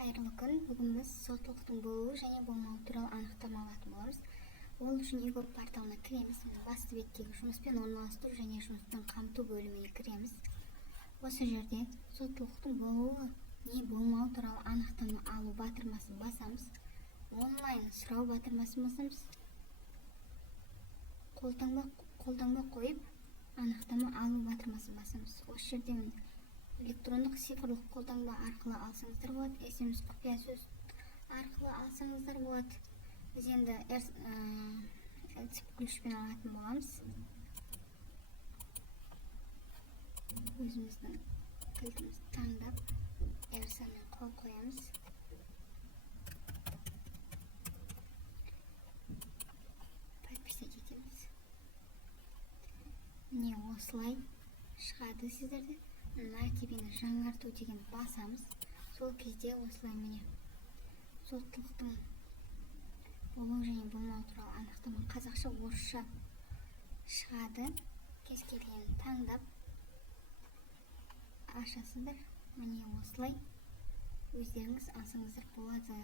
Қайырлы күн. Бүгін біз соттылықтың болуы және болмауы туралы анықтама алатын боламыз. Ол үшін егов порталына кіреміз. Басты беттегі жұмыспен орналастыру және жұмыспен қамту бөліміне кіреміз. Осы жерде соттылықтың болуы не болмауы туралы анықтама алу батырмасын басамыз. Онлайн сұрау батырмасын басамыз. Қолтаңба қойып анықтама алу батырмасын басамыз. Осы жерде электрондық цифрлық қолтаңба арқылы алсаңыздар болады, SMS құпия сөз арқылы алсаңыздар болады. Біз енді цифр ключпен алатын боламыз. Өзіміздің кілтімізді таңдап, эрсамен қол қоямыз. Подписать етеміз. Міне осылай шығады сіздерде. Мәртебені жаңарту деген басамыз. Сол кезде осылай міне соттылықтың болуы және болмауы туралы анықтама қазақша, орысша шығады. Кез келгенін таңдап ашасыздар. Міне осылай өздеріңіз алсаңыздар болады.